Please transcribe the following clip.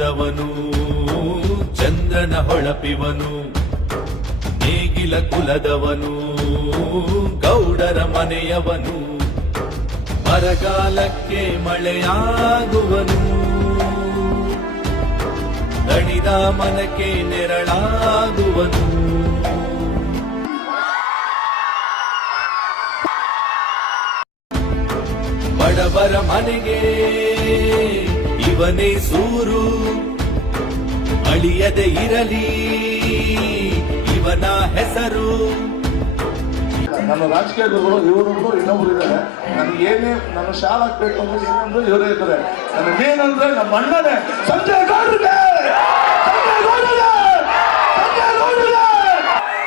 ಬಣ್ಣದವನು ಚಂದ್ರನ ಹೊಳಪಿವನು ನೇಗಿಲ ಕುಲದವನು ಗೌಡರ ಮನೆಯವನು ಬರಗಾಲಕ್ಕೆ ಮಳೆಯಾಗುವನು ದಣಿದ ಮನಕ್ಕೆ ನೆರಳಾಗುವನು ಬಡವರ ಮನೆಗೆ ಇವನೇ ಸೂರು ಅಳಿಯದೆ ಇರಲಿ ಇವನ ಹೆಸರು. ನನ್ನ ರಾಜಕೀಯ ಗುರುಗಳು ಇವರು ಇನ್ನೊಬ್ರು ಇದ್ದಾರೆ. ನನಗೆ ಏನೇ ನನ್ನ ಶಾಲೆ ಹಾಕ್ಬೇಕು ಅಂದ್ರೆ ಇನ್ನೊಂದು ಇವರೇ ಇದ್ದಾರೆ. ನನಗೇನಂದ್ರೆ ನಮ್ಮ ಅಣ್ಣನೇ ಸಂಜಯ್ ಗೌಡ್ರಿಗೆ